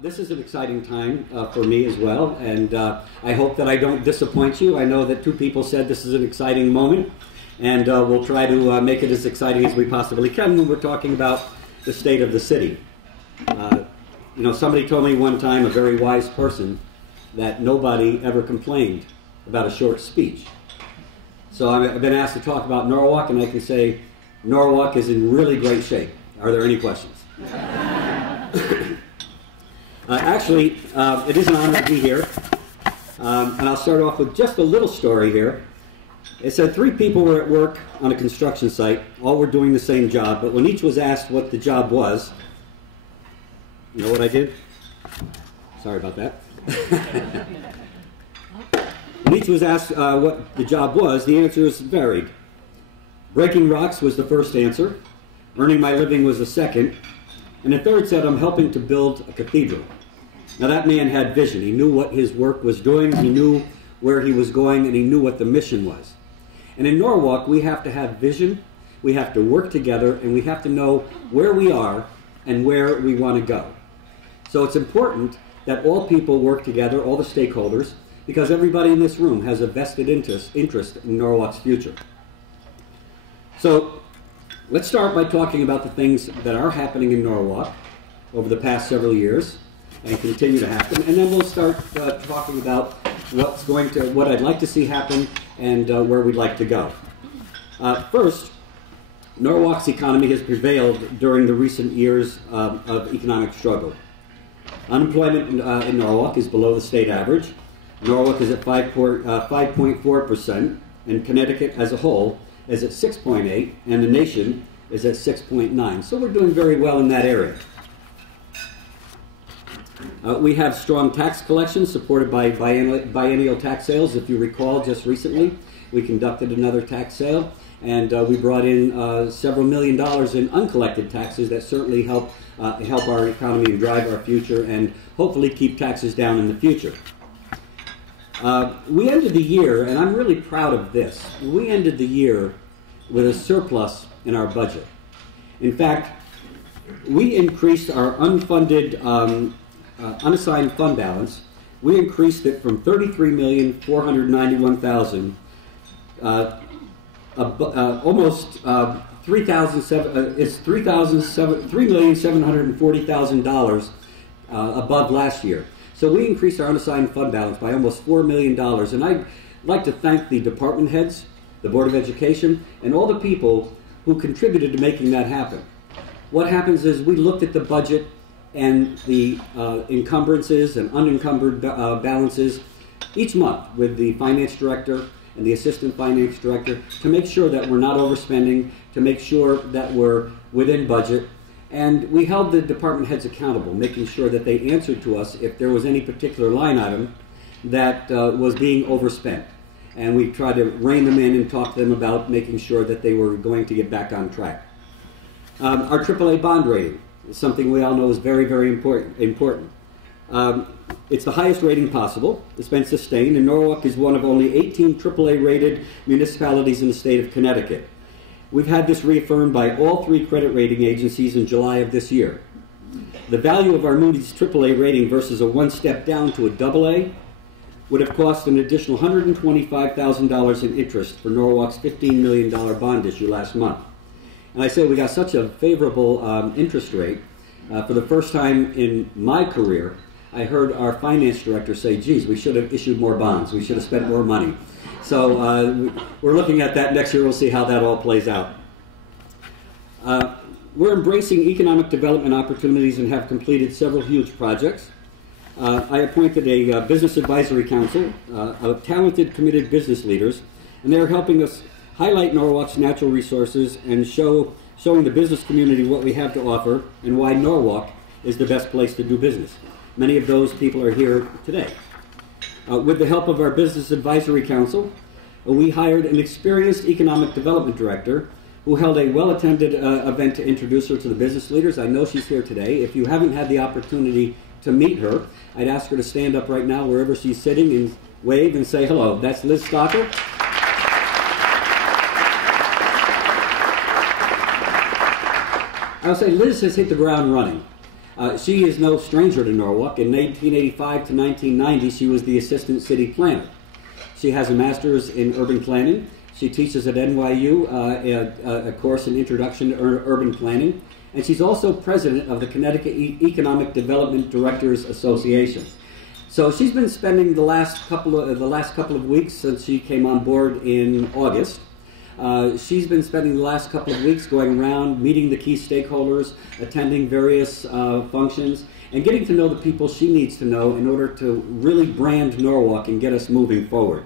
This is an exciting time for me as well, and I hope that I don't disappoint you. I know that two people said this is an exciting moment, and we'll try to make it as exciting as we possibly can when we're talking about the state of the city. You know, somebody told me one time, a very wise person, that nobody ever complained about a short speech. So I've been asked to talk about Norwalk, and I can say Norwalk is in really great shape. Are there any questions? Actually, it is an honor to be here, and I'll start off with just a little story here. It said 3 people were at work on a construction site. All were doing the same job, but when each was asked what the job was, you know what I did? Sorry about that. When each was asked what the job was, the answers varied. Breaking rocks was the first answer. Earning my living was the second. And the third said, I'm helping to build a cathedral. Now that man had vision. He knew what his work was doing. He knew where he was going, and he knew what the mission was. And in Norwalk, we have to have vision. We have to work together, and we have to know where we are and where we want to go. So it's important that all people work together, all the stakeholders, because everybody in this room has a vested interest in Norwalk's future. So let's start by talking about the things that are happening in Norwalk over the past several years and continue to happen, and then we'll start talking about what I'd like to see happen and where we'd like to go. First, Norwalk's economy has prevailed during the recent years of economic struggle. Unemployment in Norwalk is below the state average. Norwalk is at 5.4%, and Connecticut as a whole is at 6.8%, and the nation is at 6.9%. So we're doing very well in that area. We have strong tax collections supported by biennial tax sales. If you recall, just recently we conducted another tax sale, and we brought in several $1 million in uncollected taxes that certainly help our economy and drive our future and hopefully keep taxes down in the future. We ended the year, and I'm really proud of this, we ended the year with a surplus in our budget. In fact, we increased our unfunded, unassigned fund balance. We increased it from $33,491,000, almost $3,740,000 above last year. So we increased our unassigned fund balance by almost $4 million. And I'd like to thank the department heads, the Board of Education, and all the people who contributed to making that happen. What happens is we looked at the budget and the encumbrances and unencumbered balances each month with the finance director and the assistant finance director to make sure that we're not overspending, to make sure that we're within budget. And we held the department heads accountable, making sure that they answered to us if there was any particular line item that was being overspent. And we tried to rein them in and talk to them about making sure that they were going to get back on track. Our AAA bond rating is something we all know is very, very important. It's the highest rating possible. It's been sustained, and Norwalk is one of only 18 AAA-rated municipalities in the state of Connecticut. We've had this reaffirmed by all 3 credit rating agencies in July of this year. The value of our Moody's AAA rating versus a 1 step down to a AA would have cost an additional $125,000 in interest for Norwalk's $15 million bond issue last month. And I say we got such a favorable interest rate. For the first time in my career, I heard our finance director say, geez, we should have issued more bonds. We should have spent more money. So we're looking at that next year. We'll see how that all plays out. We're embracing economic development opportunities and have completed several huge projects. I appointed a business advisory council of talented, committed business leaders, and they're helping us highlight Norwalk's natural resources and showing the business community what we have to offer and why Norwalk is the best place to do business. Many of those people are here today. With the help of our Business Advisory Council, we hired an experienced economic development director who held a well-attended event to introduce her to the business leaders. I know she's here today. If you haven't had the opportunity to meet her, I'd ask her to stand up right now wherever she's sitting and wave and say hello. That's Liz Stocker. I'll say Liz has hit the ground running. She is no stranger to Norwalk. In 1985 to 1990, she was the assistant city planner. She has a master's in urban planning. She teaches at NYU a course in Introduction to Urban Planning. And she's also president of the Connecticut Economic Development Directors Association. So she's been spending the last couple of weeks since she came on board in August. She's been spending the last couple of weeks going around, meeting the key stakeholders, attending various functions, and getting to know the people she needs to know in order to really brand Norwalk and get us moving forward.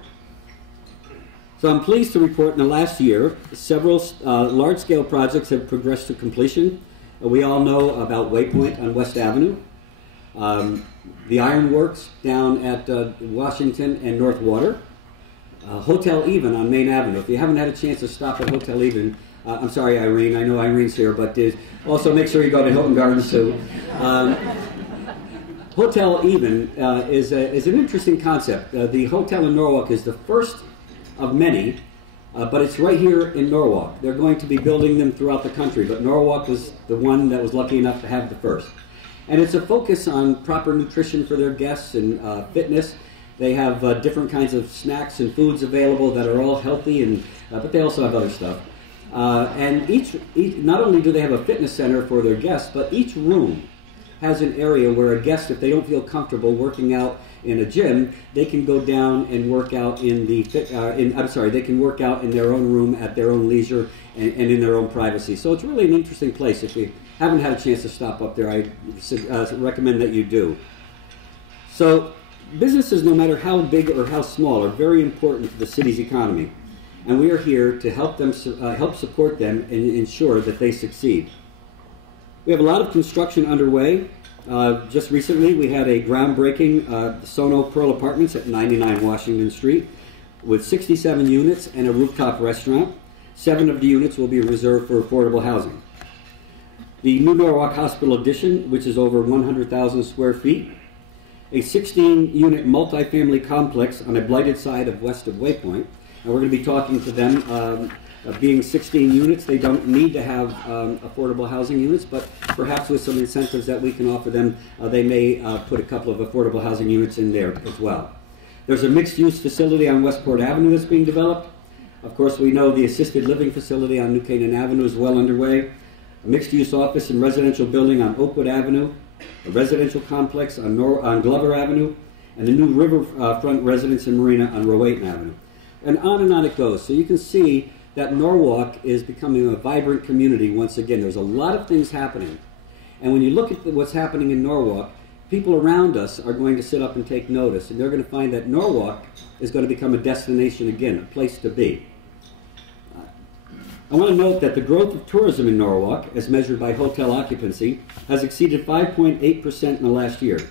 So I'm pleased to report in the last year, several large-scale projects have progressed to completion. We all know about Waypoint on West Avenue, the Ironworks down at Washington and North Water, Hotel Even on Main Avenue. If you haven't had a chance to stop at Hotel Even, I'm sorry, Irene, I know Irene's here, but also make sure you go to Hilton Gardens too. Hotel Even is an interesting concept. The hotel in Norwalk is the first of many, but it's right here in Norwalk. They're going to be building them throughout the country, but Norwalk was the one that was lucky enough to have the first. And it's a focus on proper nutrition for their guests and fitness. They have different kinds of snacks and foods available that are all healthy, and but they also have other stuff. And each not only do they have a fitness center for their guests, but each room has an area where a guest, if they don't feel comfortable working out in a gym, they can go down and work out in the they can work out in their own room at their own leisure and in their own privacy. So it's really an interesting place. If you haven't had a chance to stop up there, I recommend that you do. So businesses, no matter how big or how small, are very important to the city's economy, and we are here to help them, help support them and ensure that they succeed. We have a lot of construction underway. Just recently, we had a groundbreaking Sono Pearl Apartments at 99 Washington Street with 67 units and a rooftop restaurant. 7 of the units will be reserved for affordable housing. The New Norwalk Hospital Addition, which is over 100,000 square feet. A 16-unit multifamily complex on a blighted side of west of Waypoint. And we're going to be talking to them. Being 16 units, they don't need to have affordable housing units, but perhaps with some incentives that we can offer them, they may put a couple of affordable housing units in there as well. There's a mixed-use facility on Westport Avenue that's being developed. Of course, we know the assisted living facility on New Canaan Avenue is well underway. A mixed-use office and residential building on Oakwood Avenue, a residential complex on Glover Avenue, and a new riverfront residence and marina on Rowayton Avenue. And on it goes. So you can see that Norwalk is becoming a vibrant community once again. There's a lot of things happening. And when you look at what's happening in Norwalk, people around us are going to sit up and take notice, and they're going to find that Norwalk is going to become a destination again, a place to be. I want to note that the growth of tourism in Norwalk, as measured by hotel occupancy, has exceeded 5.8% in the last year.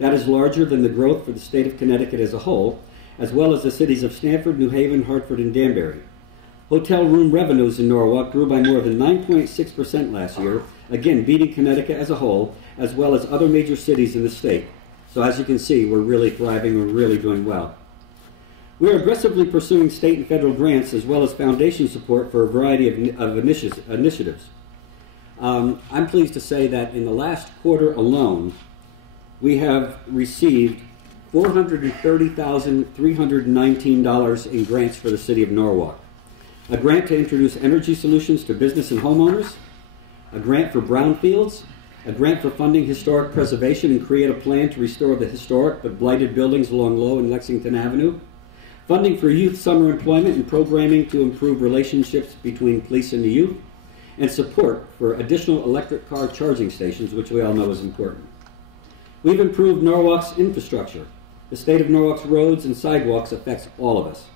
That is larger than the growth for the state of Connecticut as a whole, as well as the cities of Stamford, New Haven, Hartford, and Danbury. Hotel room revenues in Norwalk grew by more than 9.6% last year, again beating Connecticut as a whole, as well as other major cities in the state. So as you can see, we're really thriving, we're really doing well. We are aggressively pursuing state and federal grants as well as foundation support for a variety of initiatives. I'm pleased to say that in the last quarter alone, we have received $430,319 in grants for the city of Norwalk. A grant to introduce energy solutions to business and homeowners, a grant for brownfields, a grant for funding historic preservation and create a plan to restore the historic but blighted buildings along Low and Lexington Avenue, funding for youth summer employment and programming to improve relationships between police and the youth, and support for additional electric car charging stations, which we all know is important. We've improved Norwalk's infrastructure. The state of Norwalk's roads and sidewalks affects all of us.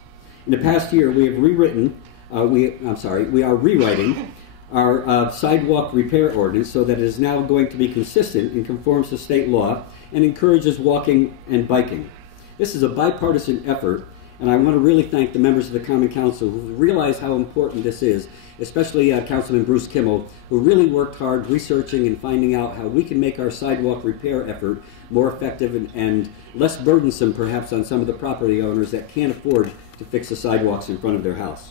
In the past year, we have rewritten we are rewriting our sidewalk repair ordinance so that it is now going to be consistent and conforms to state law and encourages walking and biking. This is a bipartisan effort, and I want to really thank the members of the Common Council who realize how important this is, especially Councilman Bruce Kimmel, who really worked hard researching and finding out how we can make our sidewalk repair effort more effective and less burdensome perhaps on some of the property owners that can't afford to fix the sidewalks in front of their house.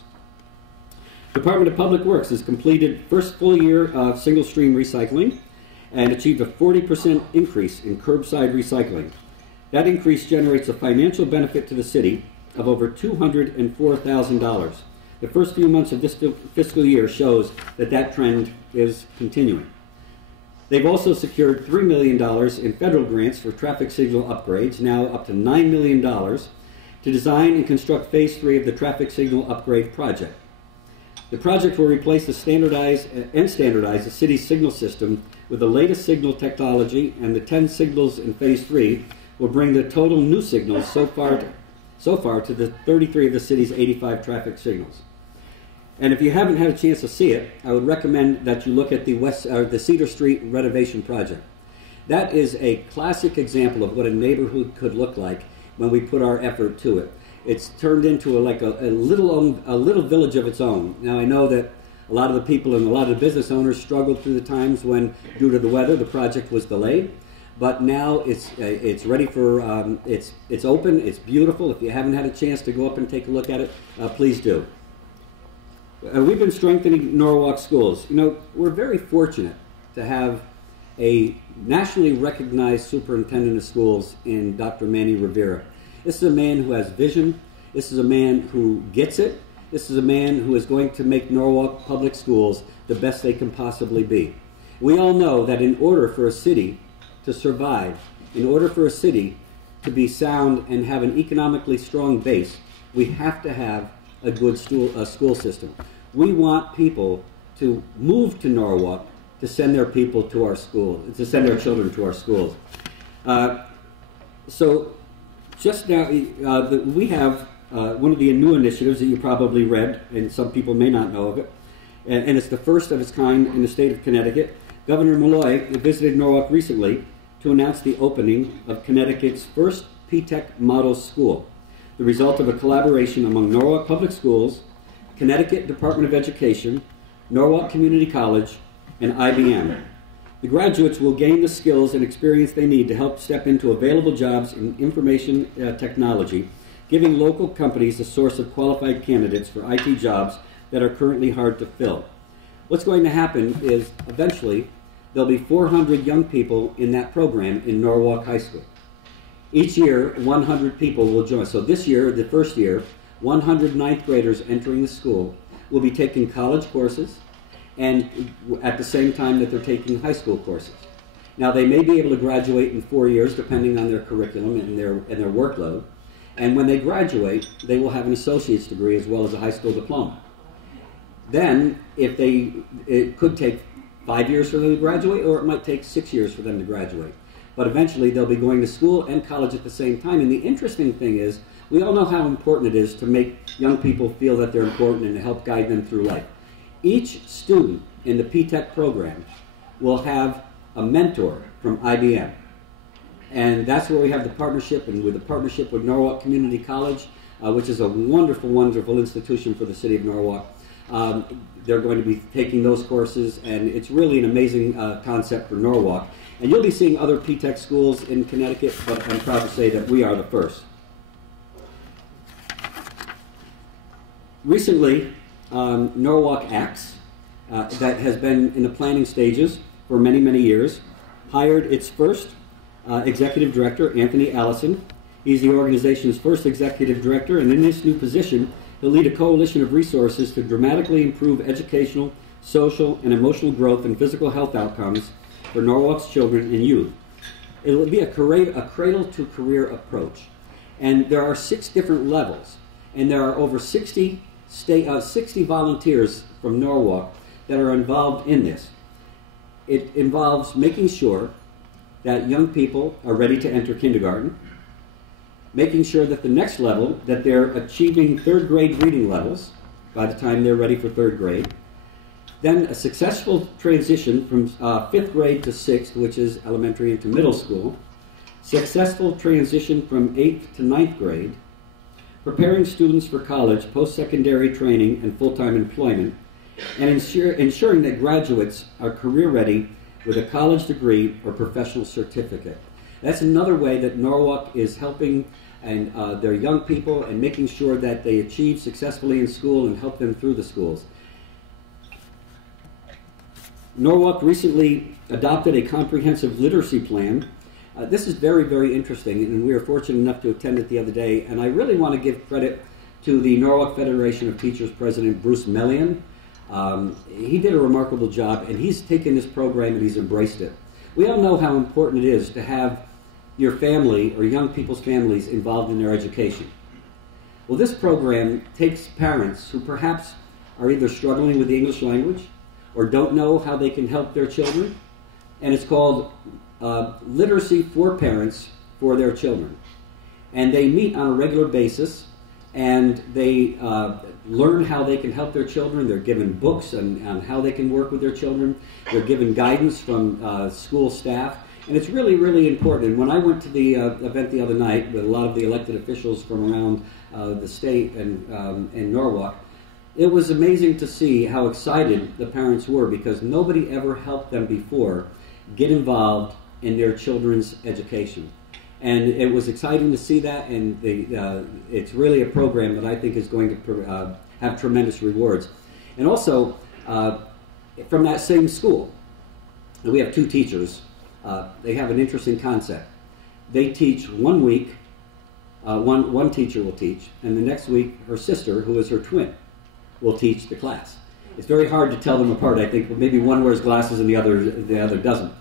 Department of Public Works has completed first full year of single stream recycling, and achieved a 40% increase in curbside recycling. That increase generates a financial benefit to the city of over $204,000. The first few months of this fiscal year shows that that trend is continuing. They've also secured $3 million in federal grants for traffic signal upgrades, now up to $9 million, to design and construct Phase 3 of the traffic signal upgrade project. The project will replace and standardize the city's signal system with the latest signal technology, and the 10 signals in Phase 3 will bring the total new signals so far to the 33 of the city's 85 traffic signals. And if you haven't had a chance to see it, I would recommend that you look at the Cedar Street renovation project. That is a classic example of what a neighborhood could look like when we put our effort to it. It's turned into a little village of its own. Now, I know that a lot of the people and a lot of the business owners struggled through the times when, due to the weather, the project was delayed. But now it's ready for, it's open, it's beautiful. If you haven't had a chance to go up and take a look at it, please do. We've been strengthening Norwalk schools. You know, we're very fortunate to have a nationally recognized superintendent of schools in Dr. Manny Rivera. This is a man who has vision. This is a man who gets it. This is a man who is going to make Norwalk public schools the best they can possibly be. We all know that in order for a city to survive, in order for a city to be sound and have an economically strong base, we have to have a good school system. We want people to move to Norwalk to send their people to our school, to send their children to our schools. So just now, we have one of the new initiatives that you probably read, and some people may not know of it, and it's the first of its kind in the state of Connecticut. Governor Malloy visited Norwalk recently to announce the opening of Connecticut's first P-TECH model school, the result of a collaboration among Norwalk Public Schools, Connecticut Department of Education, Norwalk Community College, and IBM. The graduates will gain the skills and experience they need to help step into available jobs in information technology, giving local companies a source of qualified candidates for IT jobs that are currently hard to fill. What's going to happen is eventually there'll be 400 young people in that program in Norwalk High School. Each year, 100 people will join. So this year, the first year, 100 ninth graders entering the school will be taking college courses, and at the same time that they're taking high school courses. Now, they may be able to graduate in 4 years, depending on their curriculum and their workload. And when they graduate, they will have an associate's degree as well as a high school diploma. Then, it could take 5 years for them to graduate, or it might take 6 years for them to graduate. But eventually, they'll be going to school and college at the same time. And the interesting thing is, we all know how important it is to make young people feel that they're important and to help guide them through life. Each student in the P-TECH program will have a mentor from IBM. And that's where we have the partnership, and with the partnership with Norwalk Community College, which is a wonderful, wonderful institution for the city of Norwalk. They're going to be taking those courses, and it's really an amazing concept for Norwalk. And you'll be seeing other P-TECH schools in Connecticut, but I'm proud to say that we are the first. Recently, Norwalk Acts, that has been in the planning stages for many, many years, hired its first executive director, Anthony Allison. He's the organization's first executive director, and in this new position, he'll lead a coalition of resources to dramatically improve educational, social, and emotional growth and physical health outcomes for Norwalk's children and youth. It will be a cradle-to-career approach. And there are 6 different levels, and there are over 60 volunteers from Norwalk that are involved in this. It involves making sure that young people are ready to enter kindergarten, making sure that the next level, that they're achieving 3rd grade reading levels by the time they're ready for 3rd grade, then a successful transition from 5th grade to 6th, which is elementary, into middle school, successful transition from 8th to 9th grade, preparing students for college, post-secondary training, and full-time employment, and ensuring that graduates are career-ready with a college degree or professional certificate. That's another way that Norwalk is helping their young people and making sure that they achieve successfully in school and help them through the schools. Norwalk recently adopted a comprehensive literacy plan. This is very, very interesting, and we were fortunate enough to attend it the other day, and I really want to give credit to the Norwalk Federation of Teachers President Bruce Mellion. He did a remarkable job, and he's taken this program and he's embraced it. We all know how important it is to have your family or young people's families involved in their education. Well, this program takes parents who perhaps are either struggling with the English language or don't know how they can help their children, and it's called Literacy for Parents for Their Children. And they meet on a regular basis, and they learn how they can help their children. They're given books on how they can work with their children. They're given guidance from school staff. And it's really, really important. And when I went to the event the other night with a lot of the elected officials from around the state and Norwalk, it was amazing to see how excited the parents were, because nobody ever helped them before get involved in their children's education. And it was exciting to see that, and it's really a program that I think is going to have tremendous rewards. And also, from that same school, we have two teachers. They have an interesting concept. They teach 1 week, one teacher will teach, and the next week her sister, who is her twin, will teach the class. It's very hard to tell them apart, I think. Maybe one wears glasses and the other doesn't.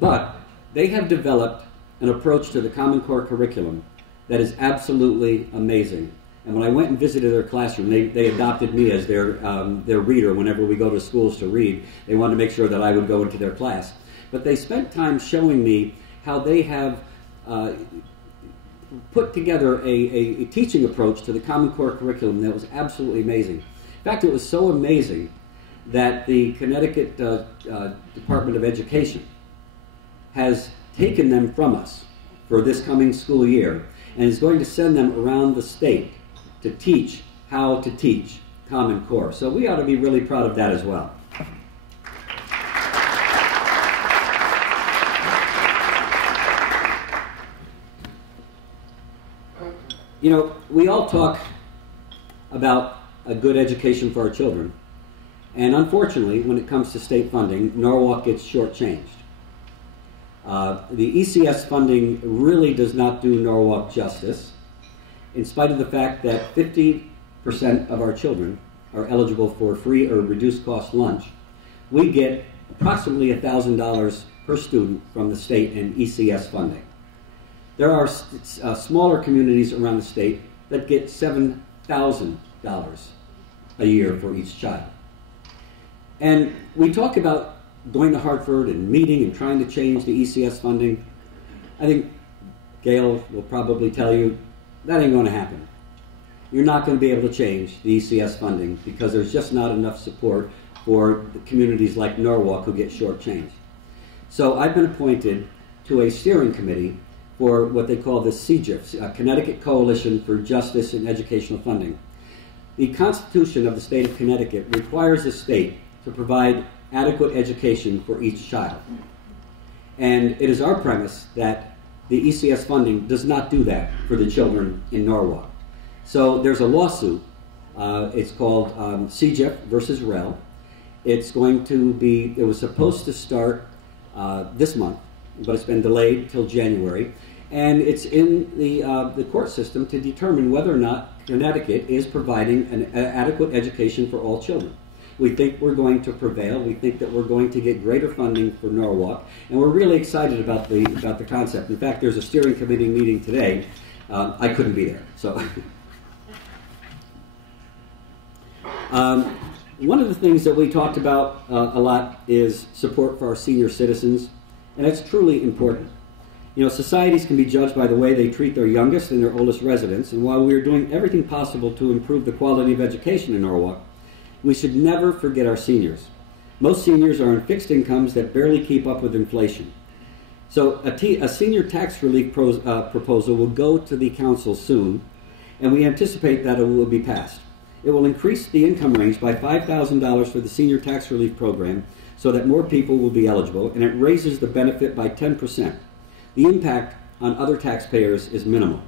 But they have developed an approach to the Common Core curriculum that is absolutely amazing. And when I went and visited their classroom, they adopted me as their reader whenever we go to schools to read. They wanted to make sure that I would go into their class. But they spent time showing me how they have put together a teaching approach to the Common Core curriculum that was absolutely amazing. In fact, it was so amazing that the Connecticut Department of Education has taken them from us for this coming school year and is going to send them around the state to teach how to teach Common Core. So we ought to be really proud of that as well. You know, we all talk about a good education for our children, and unfortunately, when it comes to state funding, Norwalk gets shortchanged. The ECS funding really does not do Norwalk justice, in spite of the fact that 50% of our children are eligible for free or reduced cost lunch. We get approximately $1,000 per student from the state in ECS funding. There are smaller communities around the state that get $7,000 a year for each child. And we talk about going to Hartford and meeting and trying to change the ECS funding. I think Gail will probably tell you that ain't going to happen. You're not going to be able to change the ECS funding because there's just not enough support for the communities like Norwalk who get shortchanged. So I've been appointed to a steering committee for what they call the CJIF, Connecticut Coalition for Justice in Educational Funding. The Constitution of the state of Connecticut requires the state to provide adequate education for each child. And it is our premise that the ECS funding does not do that for the children in Norwalk. So there's a lawsuit. It's called CJIF versus REL. It was supposed to start this month, but it's been delayed till January. And it's in the court system to determine whether or not Connecticut is providing an adequate education for all children. We think we're going to prevail. We think that we're going to get greater funding for Norwalk, and we're really excited about the concept. In fact, there's a steering committee meeting today. I couldn't be there, so. One of the things that we talked about a lot is support for our senior citizens, and it's truly important. You know, societies can be judged by the way they treat their youngest and their oldest residents, and while we are doing everything possible to improve the quality of education in Norwalk, we should never forget our seniors. Most seniors are on fixed incomes that barely keep up with inflation. So a senior tax relief proposal will go to the council soon, and we anticipate that it will be passed. It will increase the income range by $5,000 for the senior tax relief program so that more people will be eligible, and it raises the benefit by 10%. The impact on other taxpayers is minimal.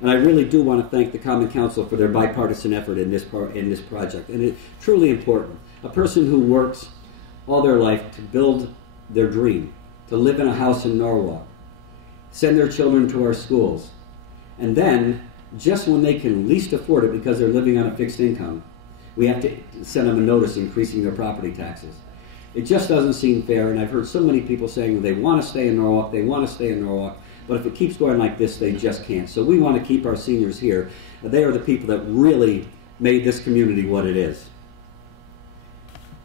And I really do want to thank the Common Council for their bipartisan effort in this project. And it's truly important. A person who works all their life to build their dream, to live in a house in Norwalk, send their children to our schools, and then, just when they can least afford it because they're living on a fixed income, we have to send them a notice increasing their property taxes. It just doesn't seem fair, and I've heard so many people saying they want to stay in Norwalk, they want to stay in Norwalk, but if it keeps going like this, they just can't. So we want to keep our seniors here. They are the people that really made this community what it is.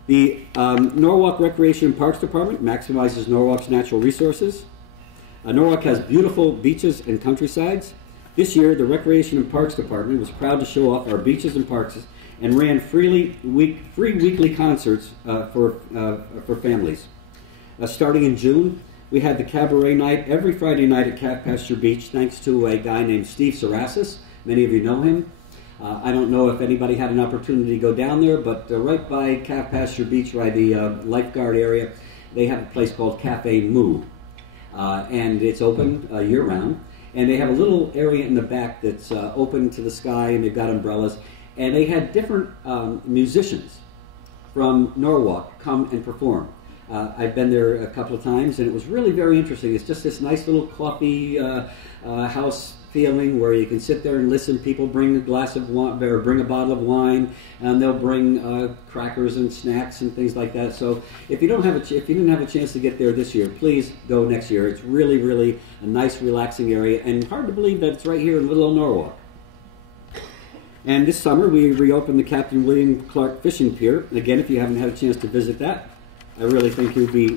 The Norwalk Recreation and Parks Department maximizes Norwalk's natural resources. Norwalk has beautiful beaches and countrysides. This year, the Recreation and Parks Department was proud to show off our beaches and parks and ran free weekly concerts for families. Starting in June, we had the cabaret night every Friday night at Calf Pasture Beach, thanks to a guy named Steve Sarasis. Many of you know him. I don't know if anybody had an opportunity to go down there, but right by Calf Pasture Beach, by the lifeguard area, they have a place called Cafe Moo. And it's open year-round. And they have a little area in the back that's open to the sky, and they've got umbrellas. And they had different musicians from Norwalk come and perform. I've been there a couple of times, and it was really very interesting. It's just this nice little coffee house feeling where you can sit there and listen. People bring a glass of wine, or bring a bottle of wine, and they'll bring crackers and snacks and things like that. So if you didn't have a chance to get there this year, please go next year. It's really, really a nice, relaxing area, and hard to believe that it's right here in little old Norwalk. And this summer we reopened the Captain William Clark Fishing Pier. Again, if you haven't had a chance to visit that, I really think you'll be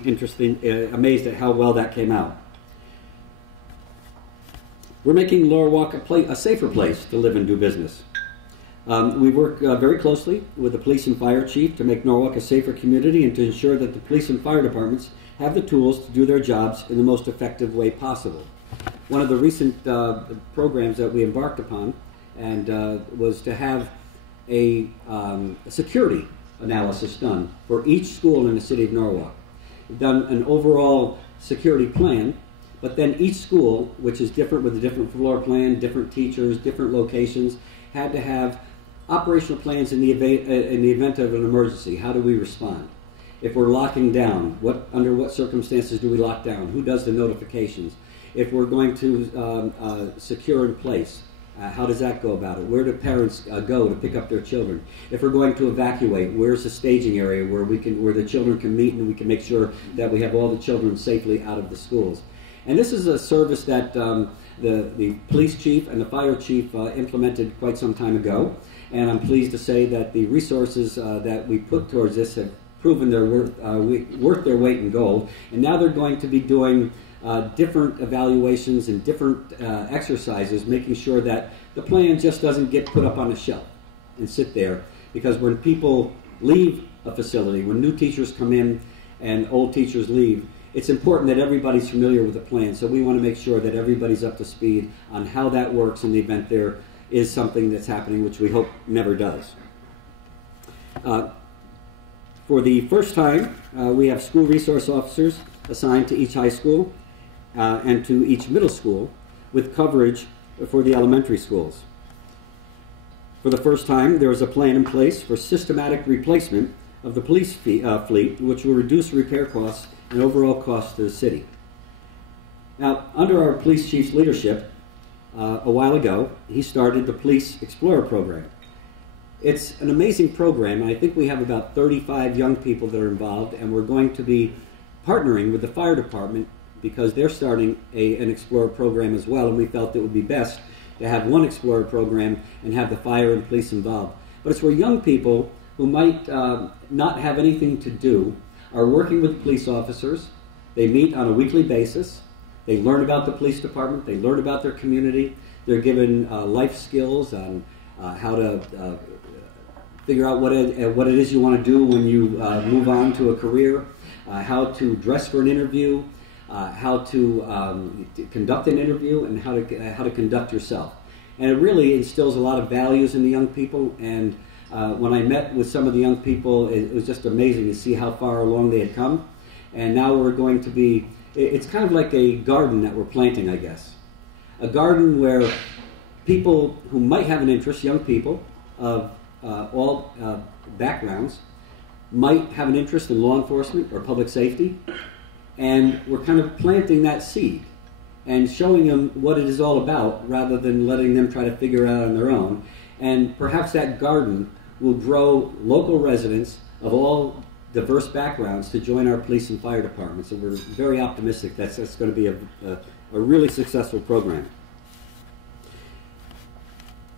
amazed at how well that came out. We're making Norwalk a safer place to live and do business. We work very closely with the police and fire chief to make Norwalk a safer community and to ensure that the police and fire departments have the tools to do their jobs in the most effective way possible. One of the recent programs that we embarked upon was to have a security analysis done for each school in the city of Norwalk. We've done an overall security plan, but then each school, which is different with a different floor plan, different teachers, different locations, had to have operational plans in the event of an emergency. How do we respond? If we're locking down, under what circumstances do we lock down? Who does the notifications? If we're going to secure in place, how does that go about it? Where do parents go to pick up their children? If we're going to evacuate, where's the staging area where the children can meet and we can make sure that we have all the children safely out of the schools? And this is a service that the police chief and the fire chief implemented quite some time ago. And I'm pleased to say that the resources that we put towards this have proven they're worth their weight in gold. And now they're going to be doing different evaluations and different exercises, making sure that the plan just doesn't get put up on a shelf and sit there. Because when people leave a facility, when new teachers come in and old teachers leave, it's important that everybody's familiar with the plan. So we want to make sure that everybody's up to speed on how that works in the event there is something that's happening, which we hope never does. For the first time, we have school resource officers assigned to each high school and to each middle school with coverage for the elementary schools. For the first time, there is a plan in place for systematic replacement of the police fleet, which will reduce repair costs and overall costs to the city. Now, under our police chief's leadership, a while ago, he started the Police Explorer program. It's an amazing program, and I think we have about 35 young people that are involved, and we're going to be partnering with the fire department because they're starting an Explorer program as well, and we felt it would be best to have one Explorer program and have the fire and police involved. But it's where young people who might not have anything to do are working with police officers. They meet on a weekly basis. They learn about the police department. They learn about their community. They're given life skills on how to figure out what it is you want to do when you move on to a career, how to dress for an interview, how to conduct an interview, and how to conduct yourself. And it really instills a lot of values in the young people. And when I met with some of the young people, it was just amazing to see how far along they had come. And now we're going to be, it's kind of like a garden that we're planting, I guess. A garden where people who might have an interest, young people of all backgrounds, might have an interest in law enforcement or public safety, and we're kind of planting that seed and showing them what it is all about rather than letting them try to figure it out on their own. And perhaps that garden will grow local residents of all diverse backgrounds to join our police and fire departments. And we're very optimistic that's going to be a really successful program.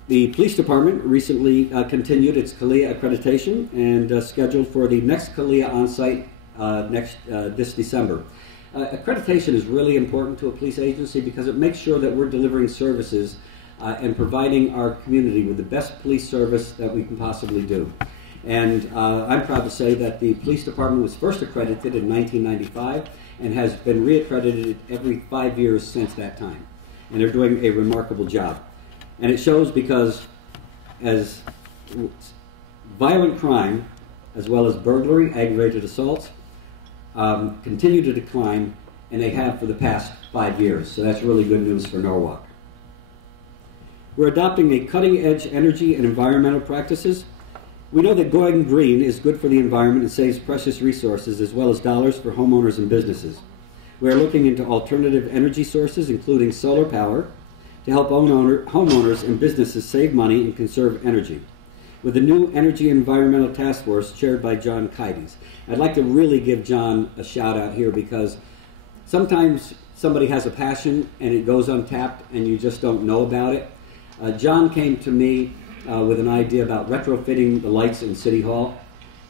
The police department recently continued its CALIA accreditation and scheduled for the next CALIA on-site this December. Accreditation is really important to a police agency because it makes sure that we're delivering services and providing our community with the best police service that we can possibly do. And I'm proud to say that the police department was first accredited in 1995 and has been reaccredited every 5 years since that time. And they're doing a remarkable job. And it shows because as violent crime, as well as burglary, aggravated assaults, continue to decline, and they have for the past 5 years. So that's really good news for Norwalk. We're adopting a cutting-edge energy and environmental practices. We know that going green is good for the environment and saves precious resources as well as dollars for homeowners and businesses. We are looking into alternative energy sources, including solar power, to help homeowners and businesses save money and conserve energy. With the new Energy and Environmental Task Force chaired by John Kides. I'd like to really give John a shout out here because sometimes somebody has a passion and it goes untapped and you just don't know about it. John came to me with an idea about retrofitting the lights in City Hall,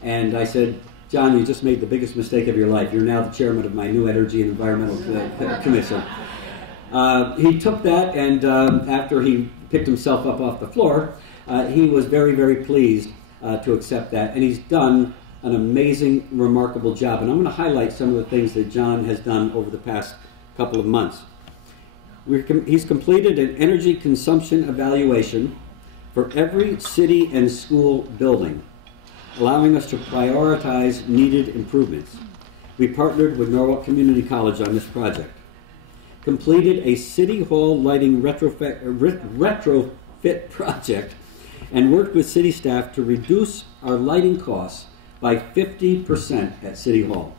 and I said, John, you just made the biggest mistake of your life. You're now the chairman of my new Energy and Environmental Commission. He took that, and after he picked himself up off the floor, he was very, very pleased to accept that, and he's done an amazing, remarkable job. And I'm going to highlight some of the things that John has done over the past couple of months. He's completed an energy consumption evaluation for every city and school building, allowing us to prioritize needed improvements. We partnered with Norwalk Community College on this project. Completed a City Hall lighting retrofit project and worked with city staff to reduce our lighting costs by 50% at City Hall.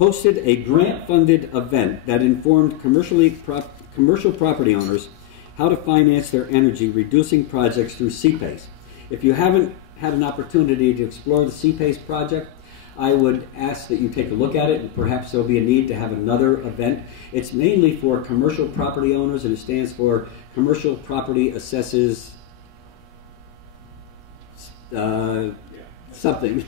Hosted a grant-funded event that informed commercial property owners how to finance their energy, reducing projects through CPACE. If you haven't had an opportunity to explore the CPACE project, I would ask that you take a look at it, and perhaps there'll be a need to have another event. It's mainly for commercial property owners, and it stands for Commercial Property Assesses something.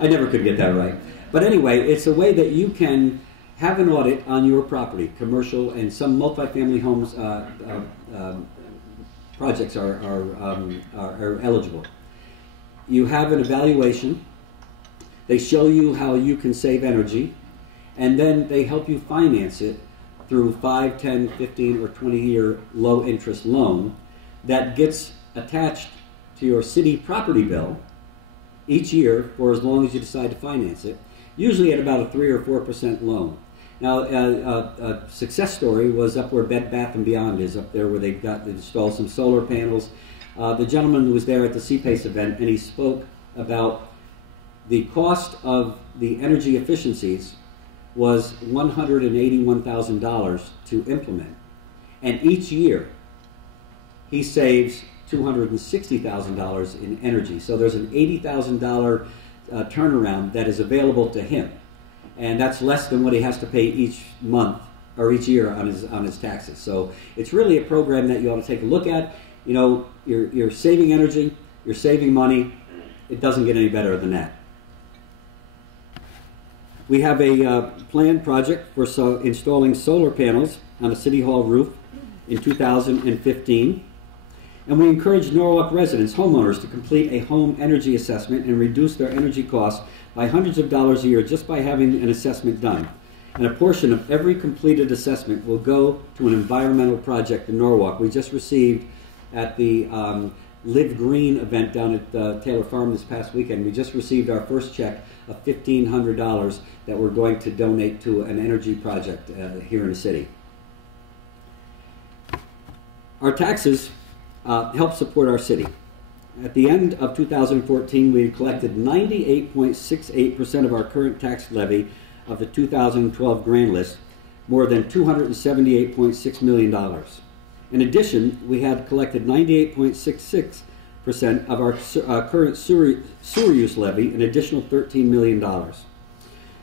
I never could get that right. But anyway, it's a way that you can have an audit on your property, commercial, and some multifamily homes projects are eligible. You have an evaluation. They show you how you can save energy, and then they help you finance it through 5, 10, 15, or 20-year low-interest loan that gets attached to your city property bill each year for as long as you decide to finance it, usually at about a 3 or 4% loan. Now, a success story was up where Bed Bath & Beyond is, up there where they installed some solar panels. The gentleman was there at the CPACE event, and he spoke about the cost of the energy efficiencies was $181,000 to implement. And each year, he saves $260,000 in energy. So there's an $80,000 turnaround that is available to him. And that's less than what he has to pay each month or each year on his taxes. So it's really a program that you ought to take a look at. You know, you're saving energy, you're saving money. It doesn't get any better than that. We have a planned project for installing solar panels on a City Hall roof in 2015. And we encourage Norwalk residents, homeowners, to complete a home energy assessment and reduce their energy costs by hundreds of dollars a year just by having an assessment done. And a portion of every completed assessment will go to an environmental project in Norwalk. We just received at the Live Green event down at Taylor Farm this past weekend, we just received our first check of $1,500 that we're going to donate to an energy project here in the city. Our taxes help support our city. At the end of 2014, we had collected 98.68% of our current tax levy of the 2012 grand list, more than $278.6 million. In addition, we had collected 98.66% of our current sewer use levy, an additional $13 million.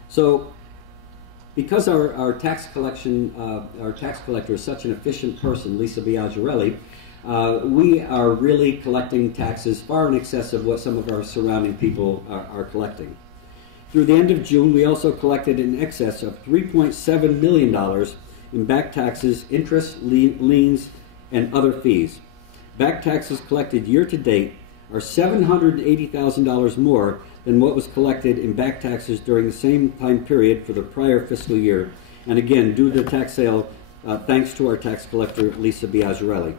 So, because our tax collector is such an efficient person, Lisa Biaggiarelli, we are really collecting taxes far in excess of what some of our surrounding people are collecting. Through the end of June, we also collected in excess of $3.7 million in back taxes, interest, liens, and other fees. Back taxes collected year to date are $780,000 more than what was collected in back taxes during the same time period for the prior fiscal year, and again, due to the tax sale, thanks to our tax collector, Lisa Biaggiarelli.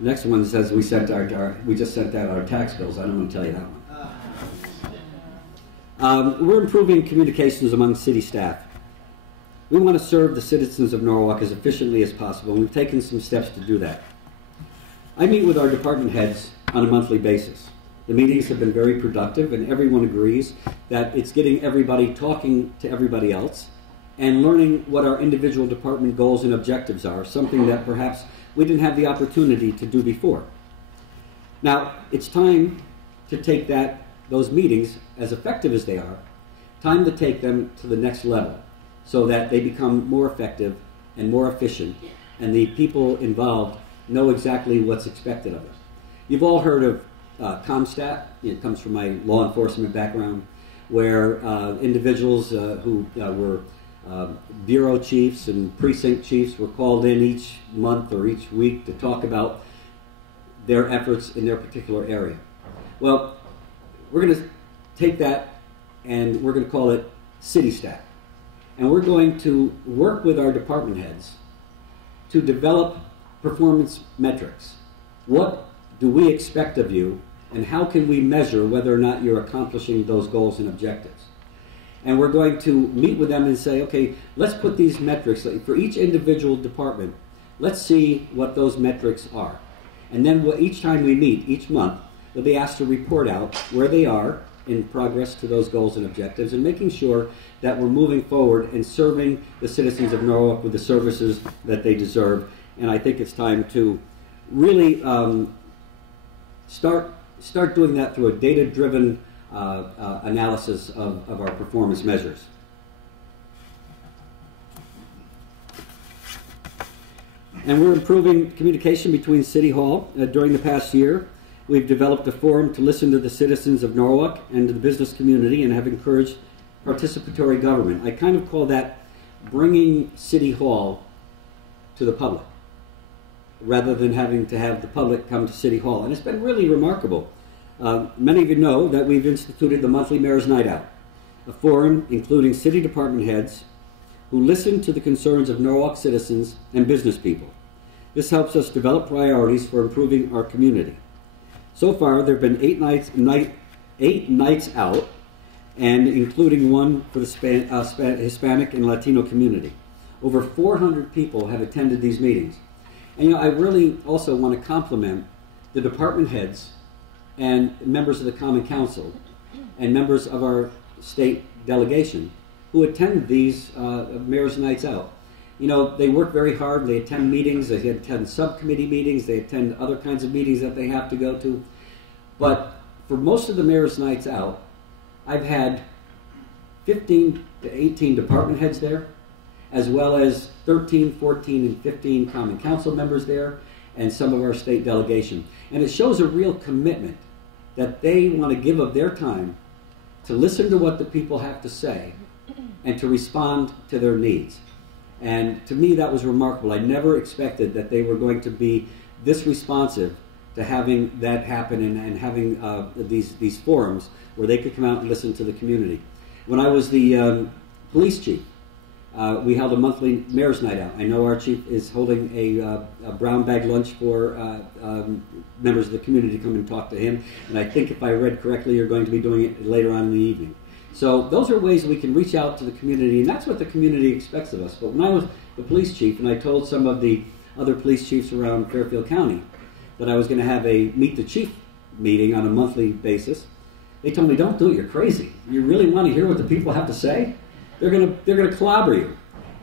The next one says we just sent out our tax bills. I don't want to tell you that one. We're improving communications among city staff. We want to serve the citizens of Norwalk as efficiently as possible, and we've taken some steps to do that. I meet with our department heads on a monthly basis. The meetings have been very productive, and everyone agrees that it's getting everybody talking to everybody else and learning what our individual department goals and objectives are, something that perhaps we didn't have the opportunity to do before. Now, it's time to take those meetings, as effective as they are, time to take them to the next level so that they become more effective and more efficient, and the people involved know exactly what's expected of us. You've all heard of ComStat. It comes from my law enforcement background, where individuals who were bureau chiefs and precinct chiefs were called in each month or each week to talk about their efforts in their particular area. Well, we're going to take that and we're going to call it CityStat. And we're going to work with our department heads to develop performance metrics. What do we expect of you, and how can we measure whether or not you're accomplishing those goals and objectives? And we're going to meet with them and say, okay, let's put these metrics, for each individual department, let's see what those metrics are. And then each time we meet, each month, they'll be asked to report out where they are in progress to those goals and objectives, and making sure that we're moving forward and serving the citizens of Norwalk with the services that they deserve. And I think it's time to really start doing that through a data-driven analysis of our performance measures. And we're improving communication between City Hall. During the past year, we've developed a forum to listen to the citizens of Norwalk and to the business community, and have encouraged participatory government. I kind of call that bringing City Hall to the public, rather than having to have the public come to City Hall. And it's been really remarkable. Many of you know that we've instituted the monthly Mayor's Night Out, a forum including city department heads who listen to the concerns of Norwalk citizens and business people. This helps us develop priorities for improving our community. So far, there have been 8 nights out, and including one for the Hispanic and Latino community. Over 400 people have attended these meetings. And I really also want to compliment the department heads and members of the Common Council and members of our state delegation who attend these Mayor's Nights Out. They work very hard. They attend meetings. They attend subcommittee meetings. They attend other kinds of meetings that they have to go to. But for most of the Mayor's Nights Out, I've had 15 to 18 department heads there, as well as 13, 14, and 15 Common Council members there, and some of our state delegation. And it shows a real commitment that they want to give of their time to listen to what the people have to say and to respond to their needs. And to me, that was remarkable. I never expected that they were going to be this responsive to having that happen, and having these forums where they could come out and listen to the community. When I was the police chief, we held a monthly Mayor's Night Out. I know our chief is holding a brown bag lunch for members of the community to come and talk to him. And I think if I read correctly, you're going to be doing it later on in the evening. So those are ways we can reach out to the community, and that's what the community expects of us. But when I was the police chief, and I told some of the other police chiefs around Fairfield County that I was going to have a Meet the Chief meeting on a monthly basis. They told me, don't do it, you're crazy. You really want to hear what the people have to say? They're going to clobber you.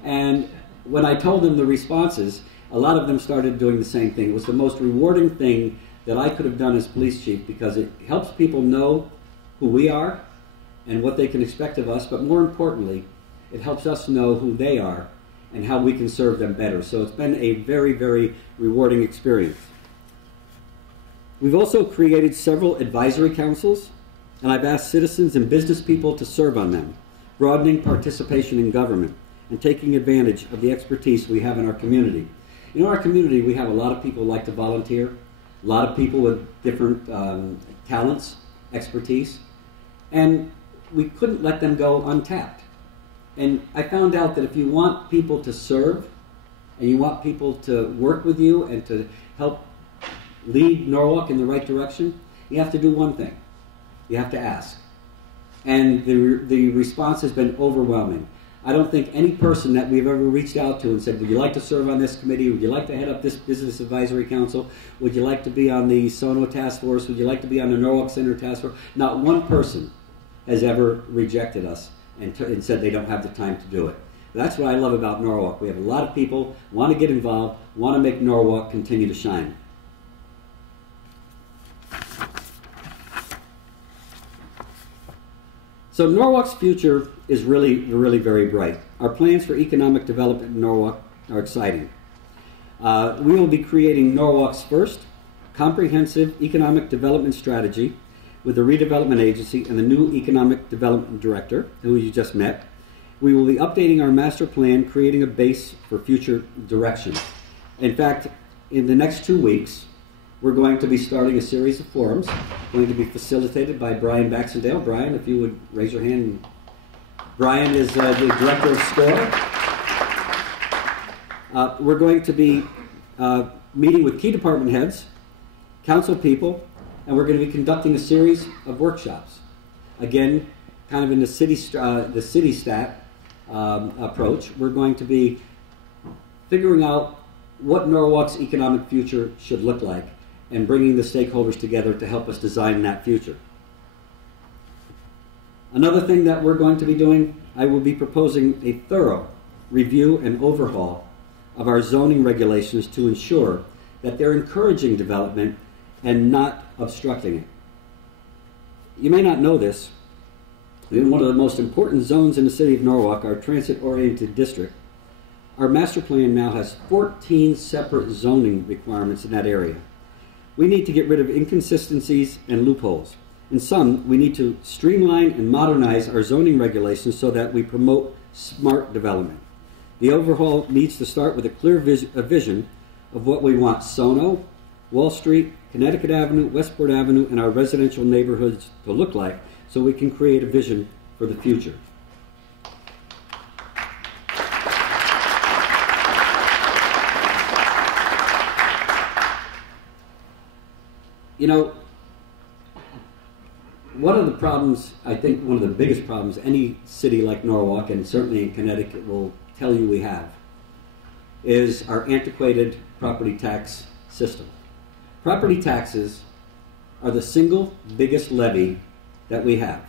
And when I told them the responses, a lot of them started doing the same thing. It was the most rewarding thing that I could have done as police chief, because it helps people know who we are and what they can expect of us, but more importantly, it helps us know who they are and how we can serve them better. So it's been a very, very rewarding experience. We've also created several advisory councils, and I've asked citizens and business people to serve on them, broadening participation in government and taking advantage of the expertise we have in our community. In our community, we have a lot of people who like to volunteer, a lot of people with different talents, expertise, and we couldn't let them go untapped. And I found out that if you want people to serve, and you want people to work with you and to help lead Norwalk in the right direction, you have to do one thing. You have to ask. And the response has been overwhelming. I don't think any person that we've ever reached out to and said, would you like to serve on this committee? Would you like to head up this Business Advisory Council? Would you like to be on the Sono Task Force? Would you like to be on the Norwalk Center Task Force? Not one person has ever rejected us and said they don't have the time to do it. That's what I love about Norwalk. We have a lot of people who want to get involved, want to make Norwalk continue to shine. So Norwalk's future is really, really very bright. Our plans for economic development in Norwalk are exciting. We will be creating Norwalk's first comprehensive economic development strategy with the redevelopment agency and the new economic development director, who you just met. We will be updating our master plan, creating a base for future direction. In fact, in the next 2 weeks, we're going to be starting a series of forums, going to be facilitated by Brian Baxendale. Brian, if you would raise your hand. Brian is the director of SCORE. We're going to be meeting with key department heads, council people, and we're going to be conducting a series of workshops. Again, kind of in the city stat approach, we're going to be figuring out what Norwalk's economic future should look like and bringing the stakeholders together to help us design that future. Another thing that we're going to be doing, I will be proposing a thorough review and overhaul of our zoning regulations to ensure that they're encouraging development and not obstructing it. You may not know this, in one of the most important zones in the city of Norwalk, our transit-oriented district, our master plan now has 14 separate zoning requirements in that area. We need to get rid of inconsistencies and loopholes. In some, we need to streamline and modernize our zoning regulations so that we promote smart development. The overhaul needs to start with a clear vision of what we want Sono, Wall Street, Connecticut Avenue, Westport Avenue, and our residential neighborhoods to look like, so we can create a vision for the future. You know, one of the problems, I think one of the biggest problems any city like Norwalk, and certainly in Connecticut will tell you we have, is our antiquated property tax system. Property taxes are the single biggest levy that we have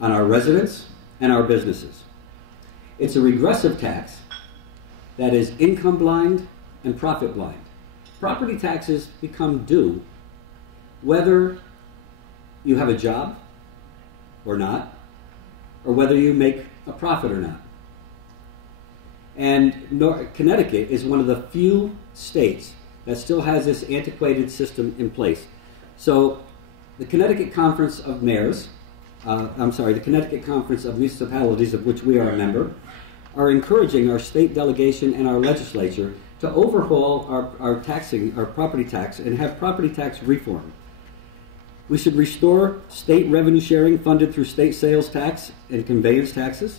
on our residents and our businesses. It's a regressive tax that is income blind and profit blind. Property taxes become due whether you have a job or not, or whether you make a profit or not. And Connecticut is one of the few states that still has this antiquated system in place. So the Connecticut Conference of Mayors, the Connecticut Conference of Municipalities, of which we are a member, are encouraging our state delegation and our legislature to overhaul our property tax and have property tax reform. We should restore state revenue sharing funded through state sales tax and conveyance taxes.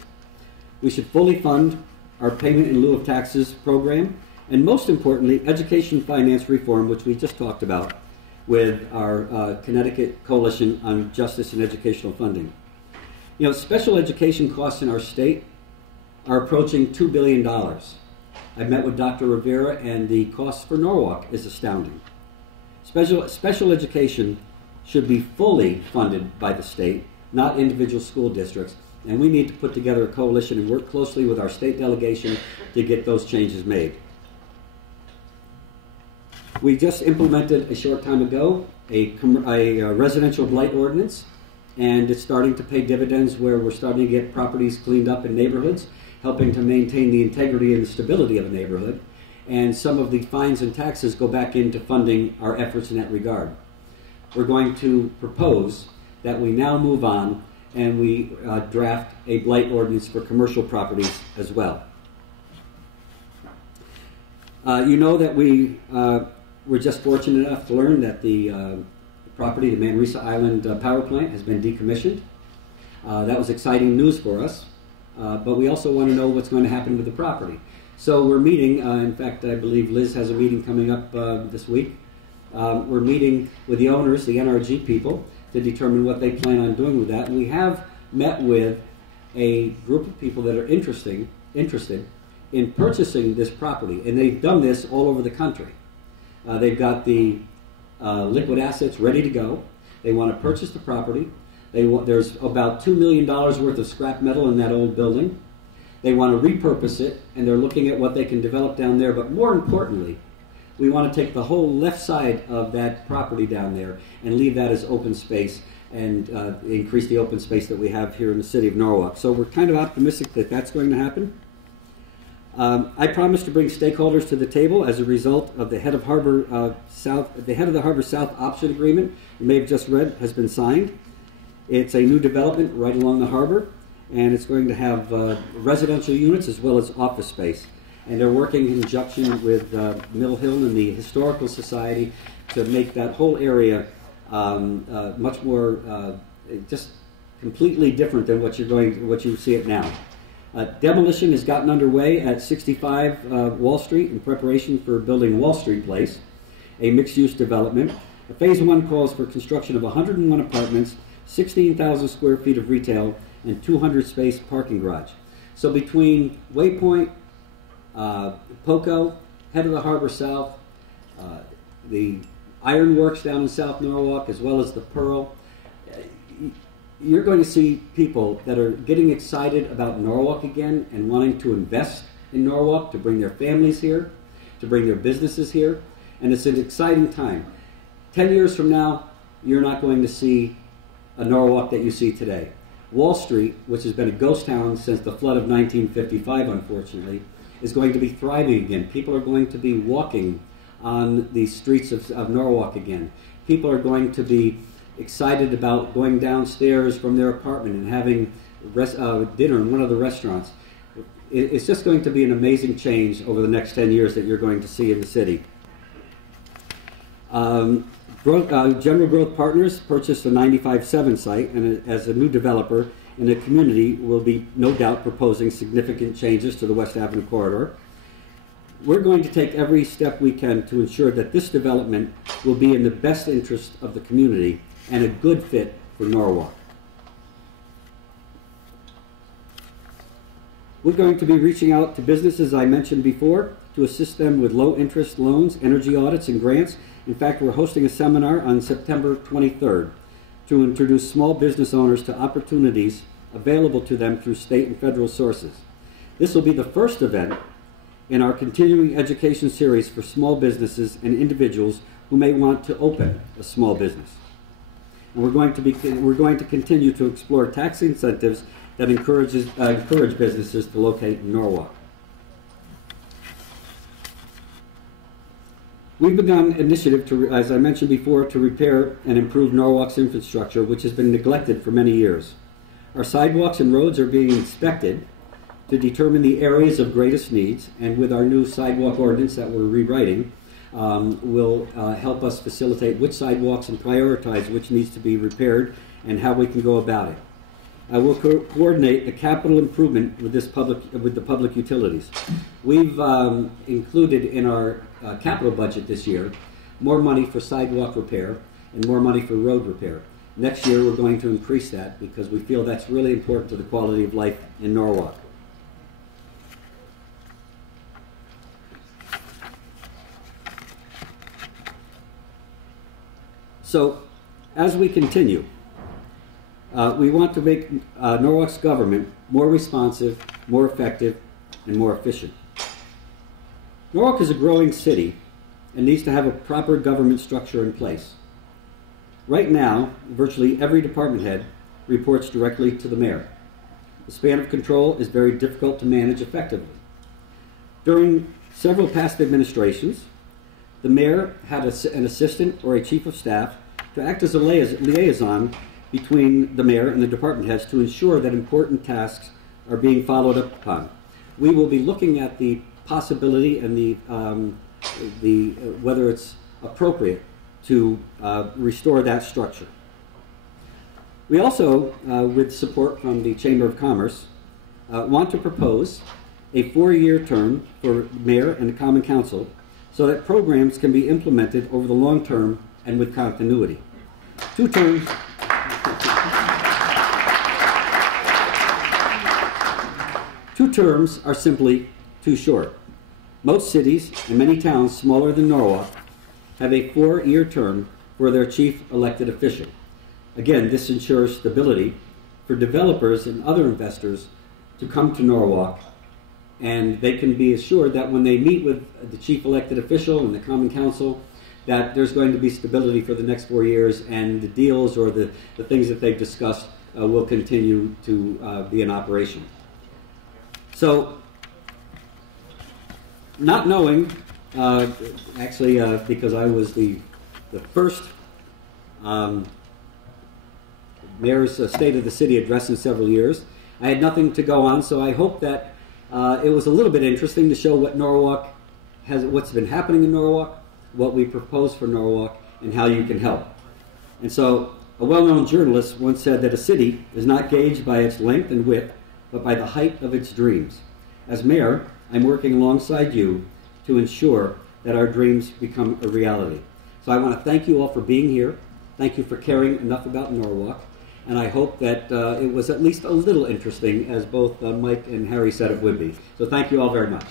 We should fully fund our payment in lieu of taxes program, and most importantly, education finance reform, which we just talked about with our Connecticut Coalition on Justice and Educational Funding. You know, special education costs in our state are approaching $2 billion. I met with Dr. Rivera, and the cost for Norwalk is astounding. Special education should be fully funded by the state, not individual school districts, and we need to put together a coalition and work closely with our state delegation to get those changes made. We just implemented a short time ago a residential blight ordinance, and it's starting to pay dividends where we're starting to get properties cleaned up in neighborhoods, helping to maintain the integrity and the stability of a neighborhood, and some of the fines and taxes go back into funding our efforts in that regard. We're going to propose that we now move on and we draft a blight ordinance for commercial properties as well. You know that we were just fortunate enough to learn that the property, the Manresa Island power plant, has been decommissioned. That was exciting news for us, but we also want to know what's going to happen with the property. So we're meeting, in fact, I believe Liz has a meeting coming up this week. We're meeting with the owners, the NRG people, to determine what they plan on doing with that. And we have met with a group of people that are interested in purchasing this property, and they've done this all over the country. They've got the liquid assets ready to go. They want to purchase the property. There's about $2 million worth of scrap metal in that old building. They want to repurpose it, and they're looking at what they can develop down there. But more importantly, we want to take the whole left side of that property down there and leave that as open space and increase the open space that we have here in the city of Norwalk. So we're kind of optimistic that that's going to happen. I promised to bring stakeholders to the table as a result of the head of Harbor South. The head of the Harbor South option agreement you may have just read has been signed. It's a new development right along the harbor, and it's going to have residential units as well as office space. And they're working in conjunction with Mill Hill and the Historical Society to make that whole area much more just completely different than what you see it now. Demolition has gotten underway at 65 Wall Street in preparation for building Wall Street Place, a mixed-use development. Phase 1 calls for construction of 101 apartments, 16,000 square feet of retail, and 200-space parking garage. So between Waypoint, POCO, head of the Harbor South, the Ironworks down in South Norwalk, as well as the Pearl, you're going to see people that are getting excited about Norwalk again and wanting to invest in Norwalk, to bring their families here, to bring their businesses here, and it's an exciting time. 10 years from now, you're not going to see a Norwalk that you see today. Wall Street, which has been a ghost town since the flood of 1955, unfortunately, is going to be thriving again. People are going to be walking on the streets of Norwalk again. People are going to be excited about going downstairs from their apartment and having dinner in one of the restaurants. It's just going to be an amazing change over the next 10 years that you're going to see in the city. General Growth Partners purchased the 95-7 site, and as a new developer in the community will be no doubt proposing significant changes to the West Avenue corridor. We're going to take every step we can to ensure that this development will be in the best interest of the community and a good fit for Norwalk. We're going to be reaching out to businesses, I mentioned before, to assist them with low-interest loans, energy audits, and grants. In fact, we're hosting a seminar on September 23rd to introduce small business owners to opportunities available to them through state and federal sources. This will be the first event in our continuing education series for small businesses and individuals who may want to open a small business. And we're going to continue to explore tax incentives that encourage businesses to locate in Norwalk. We've begun an initiative, as I mentioned before, to repair and improve Norwalk's infrastructure, which has been neglected for many years. Our sidewalks and roads are being inspected to determine the areas of greatest needs, and with our new sidewalk ordinance that we're rewriting, will help us facilitate which sidewalks and prioritize which needs to be repaired and how we can go about it. We'll coordinate the capital improvement with the public utilities. We've included in our capital budget this year more money for sidewalk repair and more money for road repair. Next year we're going to increase that because we feel that's really important to the quality of life in Norwalk. So, as we continue, we want to make Norwalk's government more responsive, more effective, and more efficient. Norwalk is a growing city and needs to have a proper government structure in place. Right now, virtually every department head reports directly to the mayor. The span of control is very difficult to manage effectively. During several past administrations, the mayor had an assistant or a chief of staff to act as a liaison between the mayor and the department heads to ensure that important tasks are being followed up upon. We will be looking at the possibility and whether it's appropriate to restore that structure. We also, with support from the Chamber of Commerce, want to propose a 4-year term for mayor and the Common Council so that programs can be implemented over the long term and with continuity. 2 terms. 2 terms are simply too short. Most cities and many towns smaller than Norwalk have a 4-year term for their chief elected official. Again, this ensures stability for developers and other investors to come to Norwalk, and they can be assured that when they meet with the chief elected official and the Common Council, that there's going to be stability for the next 4 years, and the deals or the things that they've discussed will continue to be in operation. So, not knowing, because I was the first mayor's State of the City address in several years, I had nothing to go on, so I hope that it was a little bit interesting to show what Norwalk what's been happening in Norwalk, what we propose for Norwalk, and how you can help. And so, a well-known journalist once said that a city is not gauged by its length and width, but by the height of its dreams. As mayor, I'm working alongside you to ensure that our dreams become a reality. So I want to thank you all for being here. Thank you for caring enough about Norwalk. And I hope that it was at least a little interesting, as both Mike and Harry said it would be. So thank you all very much.